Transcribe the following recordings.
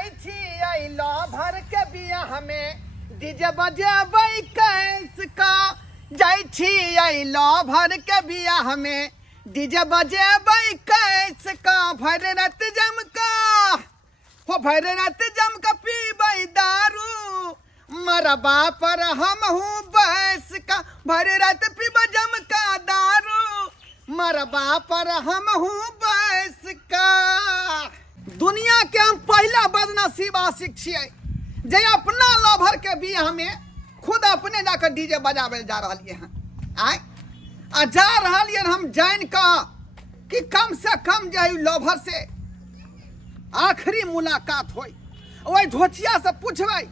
जाई छी आइलो भर के बियाह में डीजे बजेबै कैस का जाई छी आइलो भर के बियाह में डीजे बजेबै कैस का भर रात जमका हो भर रात जमका पीबै दारू मरबा पर हम हूँ बैस का भर रात पीबै जमका दारू मरबा पर हम हूँ बैस का। दुनिया के हम पहला बदनसीब आशिक छियै जे अपना लवर के बियाह में खुद अपने जाकर डीजे बजावे जा रही हैं आ जा रही हम जान का कि कम से कम जो लवर से आखिरी मुलाकात हो वही ढोचिया से पूछबै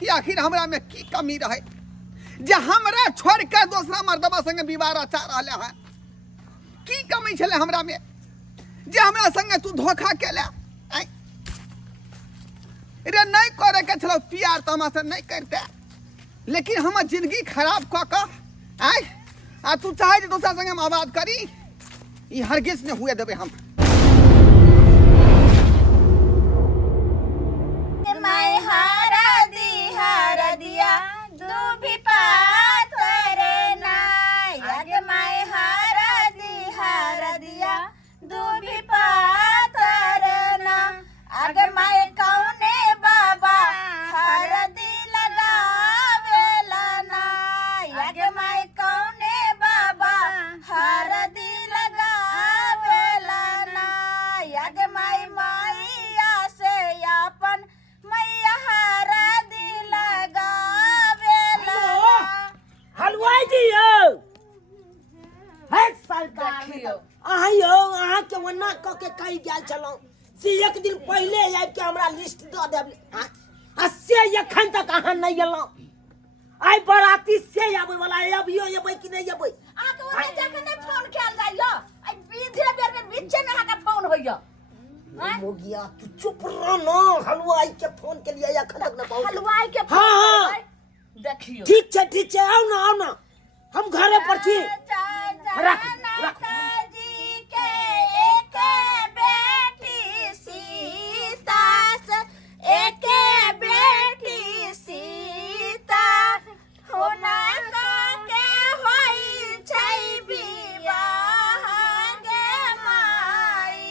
कि आखिर हमरा में की कमी रहे जे हमरा छोड़ के दूसरा मर्दबा संगे विवाह रचा रहा है। की कमी छले हमरा में जे हमरा संगे तू धोखा केले रे नहीं करे के छलो प्यार तो हमरा से नहीं करते लेकिन हम जिंदगी खराब क के आ तू चाहे जे दूसरा संगे हम आबाद करी ई हरगिज ने हुए देबे हम। मैं हारा दिया दूभी पात करना यग मैं हारा दिया दूभी पात करना अगर मैं कौने बाबा हरदी लगावेला ना यग मैं कौने बाबा हरदी लगावेला ना यग मैं मैया से अपन मैया हरदी लगावेला हलवाई जी यो है सरकार आयो अहाँ के वना क के कहि गेल छलौ से एक दिन पहले आबि के हमरा लिस्ट द देब आ से एखन तक अहाँ नहीं गेलौ आई बराती से आबै वाला अबियो एबै कि नहीं एबै आ तो ओने जाके नहीं फोन कैल जाइयो आई बीधे बेर में बीचे में अहाँ के फोन होइयो हो गया तू चुप रह न हलवाई के फोन के लिए एखन तक न पहुंच हलवाई के फोन हाँ देखियो ठीक छै आओ ना हम घरे पर छी रख जी के एक बेटी सीता एक बेटी सीता होना के होई छै विवाह गे माई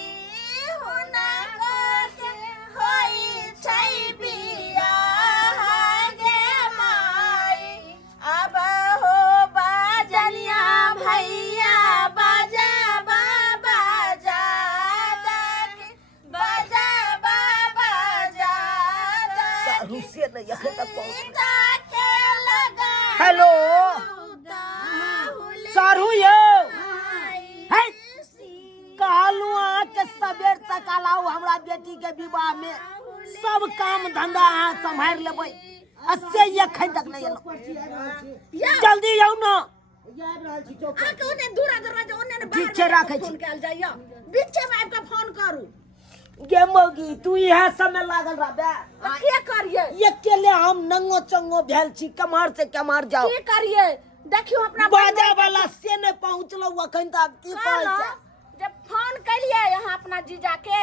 होना के होई छै विवाह गे माई अब हो बाजनिया भैया बाजा बाबा से नहीं एखन तक पहुंच लगा हेलो सारू यो है कहलू अहाँ के सबेर तक आलाऊ हमरा बेटी के विवाह में सब काम धंधा अहाँ संभाल लेबै अस्से एखन तक नहीं एलो जल्दी जाऊ ना आके ओने दूरा दरवाजा ओने ने ठीक छै राखै छी कैल जाइयो बीचे में आबि के फोन करू गे मोगी तू इहे सब में लागल रहबे के करिए अकेले हम नंगो चंगो भेल छी कमर से कमर जाओ के करिए देखियो अपना बाजा वाला से नहीं पहुंचलो अखन तक की कहै छै जब फोन कलिए यहाँ अपना जीजा के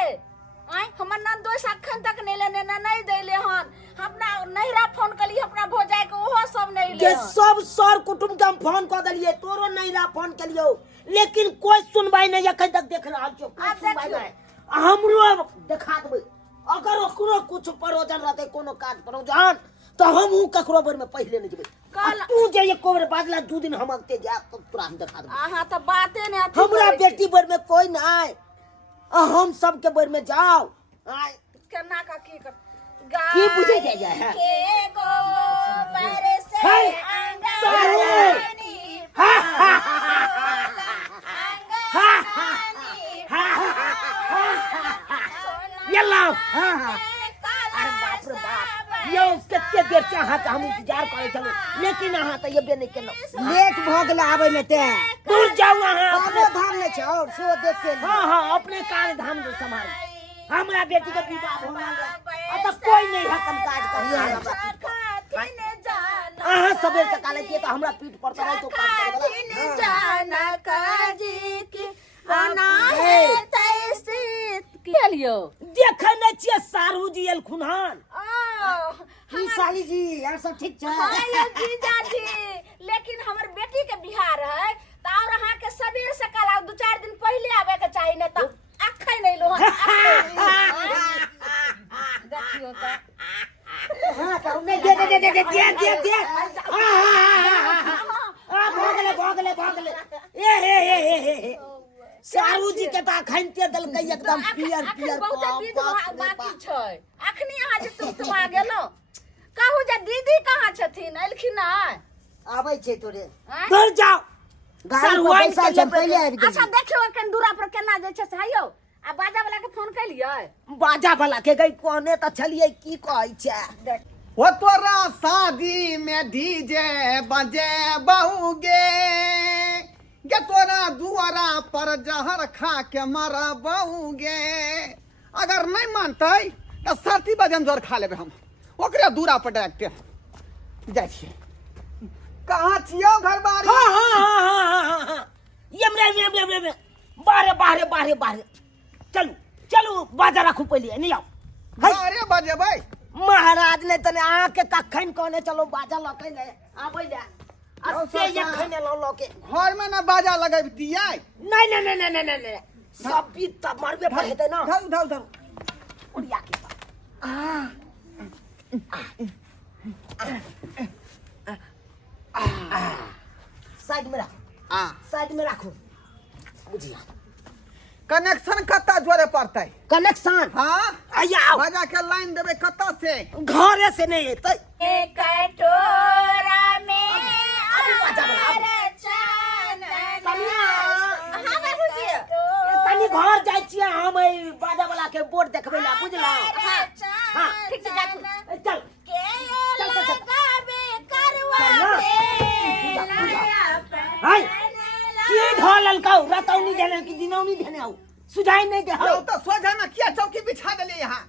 हमर नंदोस अखन तक नहीं लेने नहीं देले हन अपना नहिरा फोन कलिए अपना भौजाई के ओहो सब नहीं ले के सब सर कुटुंब के हम फोन कर दिलिए तोरो नहिरा फोन कलियो लेकिन कोई सुनवाई नहीं अखन तक देख रहल छियो कोई सुनवाई नहीं हमरो देखा देबै अगर ओकरो कुछ परोजन रहते कोनो काज परोजन तो हम ककरो बर में पहले नहीं जेबै तू जे एको बेर बाजला दू दिन हम अगते जा तो तोरा हम देखा देबै आहा त बाते ने अथी हमरा बेटी बर में कोई नहीं हम सब के बर में जाओ केना का की कर की बुझे जाय है के गोबर से हाय अंगनी यल्ला अरे बाप रे बाप यो कते देर से अहाँ के हम इंतजार करे छलो लेकिन अहाँ त येबे नहीं केलो लेट भ गेल आबै में ते दूर जाऊ अहाँ अपने धाम में छ और सो देख के हां अपने कार्य धाम जो संभाल हमरा बेटी के विवाह होना है त कोई नहीं है कम काज करिए अहाँ सबेर से काले किए तो हमरा पीठ पर चढ़ाई तो काम करेगा जाना काजी की आना है तैसे के लियो देखे न छिए सारू जी लियल खुनहान की साली जी यार सब ठीक छै हाँ ये जीजा जी, लेकिन हमर बेटी के बिहार है तो और अहाँ के सबेर से कल 2-4 दिन पहले आवे के चाहिए न तो अखै नहीं लो देखियो तो हां तो नहीं दे भागले ए सारू जी के ता खनते दलकै एकदम पियर पियर बहुत विध बाकी छै। अखनी अहाँ जे तुम आ गेलो कहू जे दीदी कहाँ छथिन, एलखिन नै? आबै छै तोरे आँय? घर जाओ गाड़ी पर बैसा छै पहले आबि गेल। अच्छा देखियो एखन दूरा पर केना जे छै से हैयो आ बाजा वाला के फोन कैलियै? बाजा वाला के गई कोने त छलिए की कहै छै वो तोरा शादी में डीजे बजे बहुगे गे तोरा दुआरा पर जहर खा के मरा बहुगे। अगर नहीं मानते तो सरती बजन जोर खा लेबे हम ओकरे दूरा पर डायरेक्ट जाइ छियै। कहाँ छियो घर बारी? हां ये बाहरे चलू बाजा राखू पहले नहीं आओ अरे बजे भाई महाराज ने तने आके कखन कोने चलो बाजा लकै ले आबै ले से ये खने लो के घर में ना बाजा लगाबी दियै? नहीं सब भी तब मरबे पर हेतै ना धौ ओरिया के साइड में राखो बुझिया कनेक्शन कत्ता जोरे पड़तै? कनेक्शन हाँ आया बाजा के लाइन देबे कत्ता से? घरे से नहीं हेतै एक कटोरा में बाजा आहार चंदन। कनिया हाँ बाबूजी कनी घर जाइ छियै हम ई बाजा वाला के बोर्ड देखबै ला बुझला हाँ ठीक से जाकू चल के लगाबे करवा चल दे ना। लाया हाय पैनला की ढोलल कौ रतौनी देने की दिनौनी देने आउ सुझाई नहीं दे यो तो सोझा में किया चौकी बिछा देले यहाँ?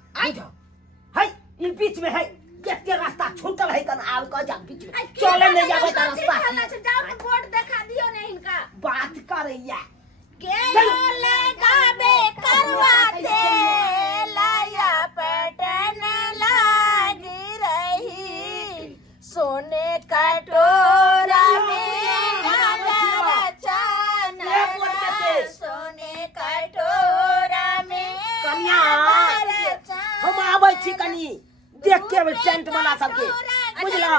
हाय ई बीच में है के रास्ता छूटल है तन आब क जा बीच में चले नहीं जाबे त रास्ता जाओ के बोर्ड दिखा दियो ने इनका बात करैया के लगाबे करवा दे लाया पैटर्न लागी रही सोने कटोरा में आहार चंदन। सोने कटोरा में कन्या आहार हम आबै छी कनी देख के टेंट वाला सबके बुझलौ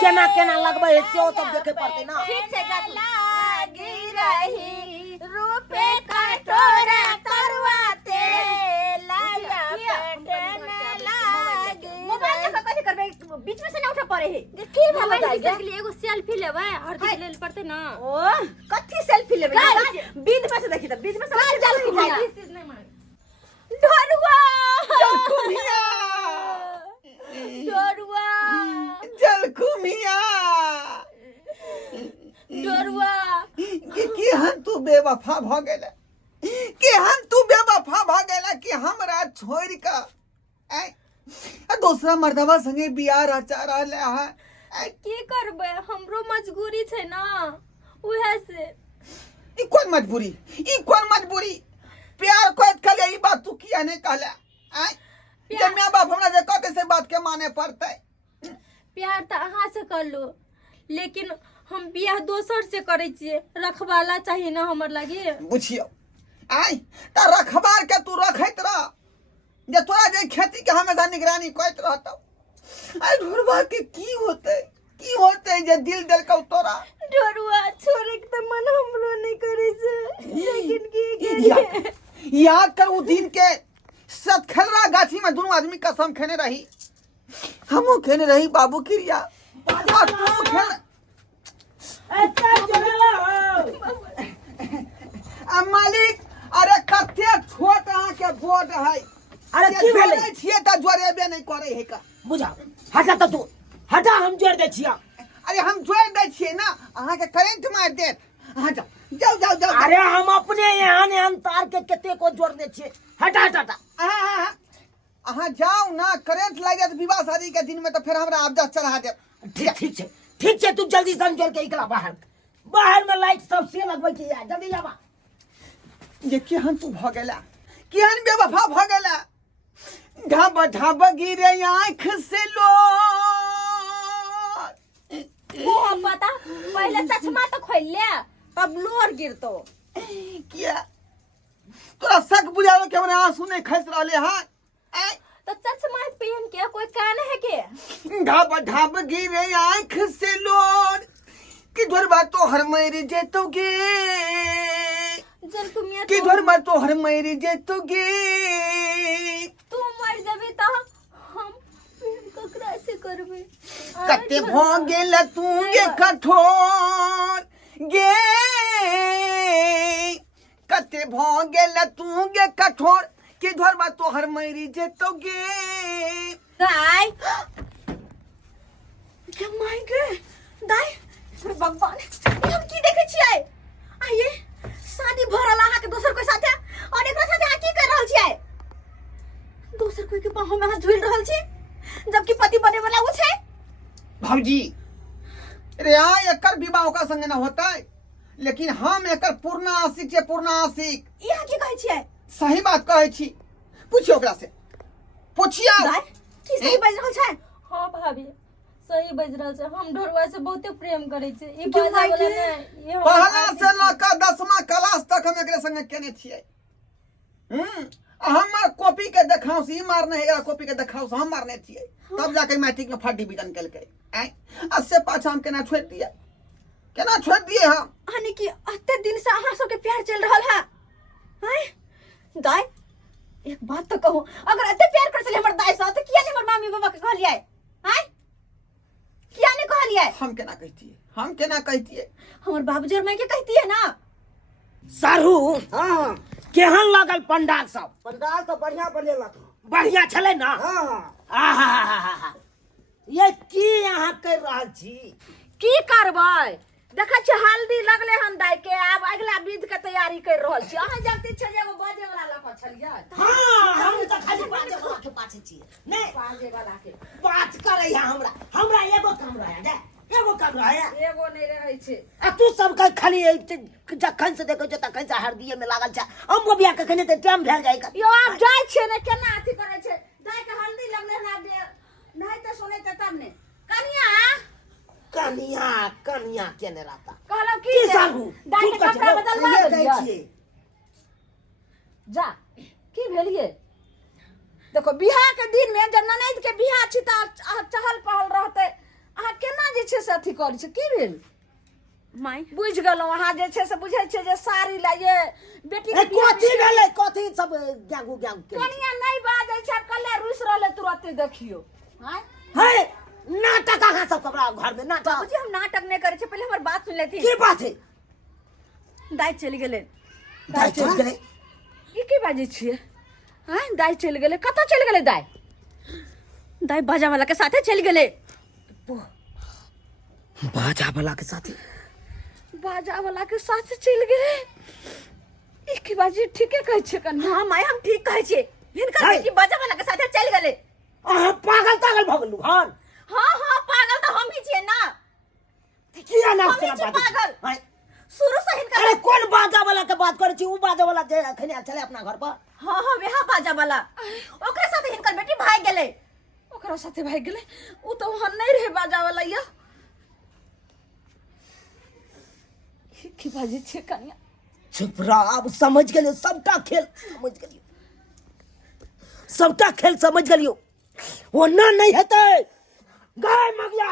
केना केना लगबै है से सब देखे पड़ते ना ठीक से लागी रही रूपे कटोरा करवाते लाया पैटर्न लागी। मोबाइल का कैसे करबे? बीच में से ना उठा पड़े है की मोबाइल भला के लिए एगो सेल्फी लेबै और ले पड़ते ना। ओ कथी सेल्फी लेबे? बीच में से देखी त बीच में से जल खिंचाई ढोरुआ जलकुमिया ढोरुआ जलकुमिया ढोरुआ केहन तू बेवफा भ गेले, केहन तू बेवफा भ गेले कि हमरा छोड़ के दूसरा मर्दवा संगे बियाह रचा रहले है। की करबै, हमरो मजबूरी छै ना उहे से। ई कौन मजबूरी? ई कौन मजबूरी? प्यार कोई कहले ई बात तू किया नहीं कहले? जब माँ बाप हमरा जे कहते से बात के माने पड़ते। प्यार त अहाँ से कर लो, लेकिन हम बियाह दोसर से करे छिए, रखवाला चाहिए ना हमर लागे। बुझियो त रखबार के तू रखैत रह जे तोरा जे खेती के हमेशा निगरानी करत रहतौ। ढोरबा के की होते जे दिल दिल के तोरा? ढोरुआ छोड़े के त मन हमरो नहीं करे छै, लेकिन की करिए। याद कर उ दिन के सतखलरा गाछी में दोनों आदमी कसम खेने रही, हमू खेने रही बाबू क्रिया और तू खेल। मालिक अरे कते छोट अहाँ के बोर्ड है, अरे की भेलै छिए त जोरेबे नहीं करे है का? बुझा हटा त तू हटा हम जोड़ दे छिया। अरे हम जोड़ दे छिए ना, अहाँ के करंट मार देत। अहाँ जाओ अरे हम अपने यहाँ तार के कते को जोड़ दे छिए। हटा अहाँ जाओ ना, करंट लग जाए विवाह शादी के दिन में तो फिर हमरा आबदा चढ़ा दे। ठीक छै तू जल्दी से जोड़ के निकला बाहर में लाइट सब से लगबै के या जल्दी आबा। ये केहन तू भ गेला, केहन बेवफा भ गेला ढाब ढाब गिरे आँख से लो। वो हम पता पहले चश्मा तो खोल ले तब लोर गिरतो। क्या तोरा शक बुझावे के हमरा आंसू नहीं खस रहले हां? तो चश्मा पहन के कोई कान है के? ढाब ढाब गिरे आँख से लोर कि धरबा तो हर मर जेतोगे, जल तुम कि धरबा तो हर मर जेतोगे। तू मर जाबे तो हम प्रेम ककरा से करबे? कते भ गेल तू गे कठोर गे, कते भ गेल तू गे कठोर कि धरबा तो हर मर जेतोगे। दाई क्या मांगे दाई? अरे भगवान ये हम की देखे छियै? आइए शादी भरल आहा के दोसर कोई साथे और एकरा साथे आ की कर रहल छियै? दोसर कोई के बाहों में हाथ झूल रहल छी जबकि पति बने वाला वो छै। भौजी रे एकर विवाह ओकरा संगे न होता है, लेकिन हम एकर पूर्ण आशिक छे, पूर्ण आशिक। यहाँ की कहै छियै? सही बात कहै छी, पूछियो ओकरा से, पूछियो। दाई की सही बाज रहल छै? हाँ भाभी सही बज रहल छै। हम ढोरवा से बहुते प्रेम करे छी। ई क्यों बाजा वाला भाई? नहीं, ये पहला से लका 10वां क्लास तक हम एकरे संगे केने छियै। हम कॉपी के देखाऊ से ई मारने है, एकरा कॉपी के देखाऊ से हम मारने छियै, तब जाके मैट्रिक में फर्स्ट डिवीजन केलकै। उससे पाछा हम केना छोड़ दिए, केना छोड़ दिए हम? हानि की अते दिन से अहाँ सबके प्यार चल रहल है? हैं दाई एक बात तो कहू, अगर अते प्यार कर चले हमर दाई से तो किया नहीं हमर मम्मी पापा के कहलिए? हैं किया नहीं कहलिए? हम केना कहतिए, हम केना कहतिए? हमर बाबूजी और माई के कहती है ना। सारू हाँ केहन लागल पंडाल सब? पंडाल तो बढ़िया बनेलक। बढ़िया छले ना? हाँ आहा ये की यहाँ कर रहल छी? की करबै? देखै छी हल्दी लगले हन दाई के, अब अगला विध के तैयारी कर रहल छी। अहाँ जानते छी एगो बाजे वाला लक छलिए। हाँ हम तो खाली बाजे वाला के पाछे छी। नहीं बाजे वाला के बात करे हमरा हमरा एगो काम रहे दे, एगो काम रहे। एगो नहीं रहै छै। आ तू सब का खाली जखन से देखो तखन से हरदिये में लागल छ। हमको बियाह के कने त टाइम भेल जाय। यो आप जाय छै ने केना अथी करे छै? दाई के हल्दी लगले ना दे नहीं तो सुने त तब ने कनिया कनिया कनिया केने रहता? कहलो की की सारू? दाई के तू कथी कपड़ा बोल- बदलवा ये दिया। कहै छियै जा की भेलिए? देखो बियाह के दिन में जब ननद के बियाह छी त चहल पहल रहते, अहाँ केना जे छै से अथी करै छै? की भेल माई? बुझ गेलौ अहाँ जे छै से बुझै छै जे साड़ी लाइए बेटी के बियाह कथी भेलै? कथी सब ग्यागू ग्यागू के? कनिया नहीं बाजै छै, कल्ले रुस रहले तुरंत देखियो। हां है नाटक अहाँ सब कपड़ा घर में नाटक? बाबूजी हम नाटक नहीं करे छै, पहले हमर बात सुन लेती। की बात है? दाई चल गेले। दाई चल गेलै? ई की बाजै छियै? हां दाई चल गेले। कतऽ चल गेले दाई? दाई बाजा वाला के साथे चल गेले। बाजा वाला के साथ? बाजा वाला के साथ चल गेले। ई की बाजी ठीके कहै छै कन्या? हां माय हम ठीक कहै छियै। हिनका है। बेटी बाजा वाला के साथे चल गेले। अहाँ पागल तागल भ गेलू हन? हां हां पागल तो हम ही छियै ना। किया ना हम ही केना छी बात? पागल। है शुरू से हिनका अरे कौन बाजा वाला के बात करे छी? उ बाजा वाला जे अखने आयल छले अपना घर पर? हां हां वह बाजा वाला ओकरा साथे हिनकर बेटी भाग गेले। ओकरा साथे भाग गेले। उ तो वहां नहीं रहे बाजा वाला। या की बाजी छै कन्या? चुप रह, अब समझ गेलियो सबटा खेल, समझ गेलियो सबटा खेल समझ गेलियो। वो ना नहीं हेतै। गाय मगिया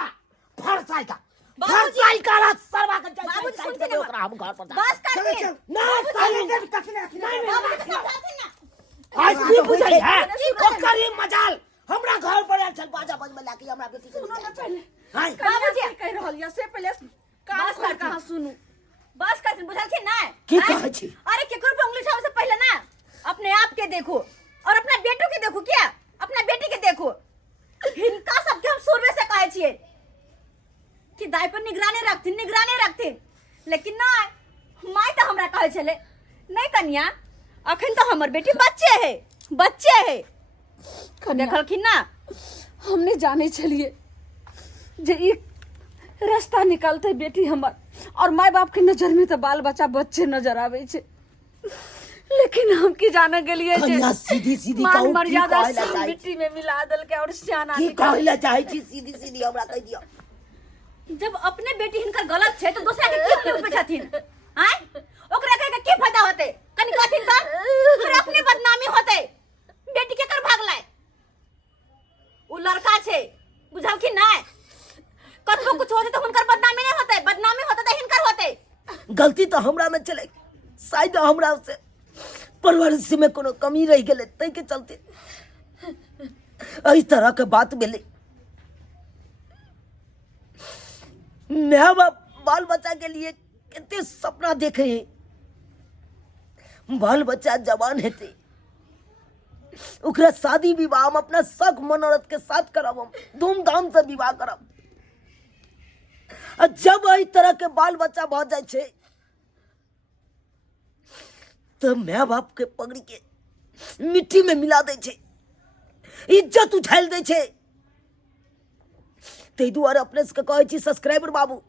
फरसाई का बाबूजी। फरसाई का रात सरवा के बाबूजी जाई सुनते के ना। ओकरा हम घर पर बस कर चल, दे। चल। ना साले के तखने बाबूजी के समझाते ना। आज की बुझाई है? की बुझाई? ओकर ही मजाल हमरा घर पर आयल छल बाजा बजबे लाके हमरा बेटी के सुनो ना ले पहले। हाय बाबूजी कह रहल या से पहले बस कर कहां सुनू। बस कर बुझलखिन ना? की हैं? कहै छी? अरे केकरो पे उंगली उठावे से पहले ना अपने आप के देखो और अपना बेटो के देखो। क्या अपना बेटी के देखो। हिनका सबके हम शुरू से कहै छियै कि दाई पर निगरानी रखथिन, लेकिन ना माय तो हमरा कहै छले नहीं कन्या अखन तो हमर बेटी बच्चे है। देखलखिन ना हमने जाने चलिए जे ई रास्ता निकलते बेटी हमर और माय बाप के नजर में तो बाल बच्चा बच्चे नजर आवे छे। लेकिन हम की जाने के लिए कन्या सीधी सीधी मान कहू की मर्यादा कहला सब चाहे मिट्टी में मिला दल के और सियाना की कहला चाहे छी सीधी सीधी हमरा कह दियो। जब अपने बेटी हिनकर गलत छे तो दूसरा के क्यों न्यूज पे छथिन हैं ओकरा कह के की फायदा होते कनी कथिन त फिर अपने बदनामी होते बेटी के कर भागलाय उ लड़का छे बुझाओ कि नहीं कतबो कुछ होते तो हुनकर बदनामी नहीं होते बदनामी होते तो हिनकर होते। गलती तो हमरा में चले शायद हमरा से परवरिश में कोनो कमी रह गेले तै के चलते इस तरह के बात भेले। मैं बाल बच्चा के लिए कितने सपना देखे हैं। बाल बच्चा जवान हेते ओकरा शादी विवाह हम अपना शौक मनोरथ के साथ करब हम धूमधाम से विवाह करब। जब इस तरह के बाल बच्चा भ जाए छे तो माँ बाप के पगड़ी के मिट्टी में मिला दे छे इज्जत उछाल दे छे। ते दुआरे अपने से कहे छी सब्सक्राइबर बाबू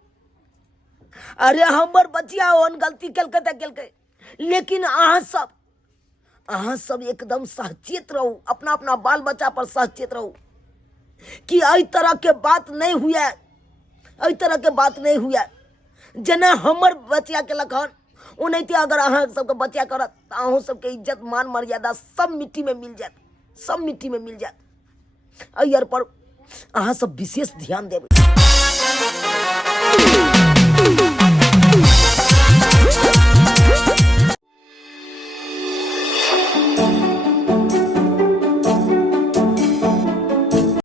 अरे हमर बचिया ओहन गलती केलकै त केलकै लेकिन अहाँ सब एकदम सचेत रहू अपना अपना बाल बच्चा पर सचेत रहू कि एहि तरह के बात नहीं हुए एहि तरह के बात नहीं हुए जेना हमर बचिया के लखन ओनाहिते अगर अहाँ सबके बच्चा करत त अहूँ सबके इज्जत मान मर्यादा सब मिट्टी में मिल जात सब मिट्टी में मिल जात। एहि पर अहाँ सब विशेष ध्यान देबै।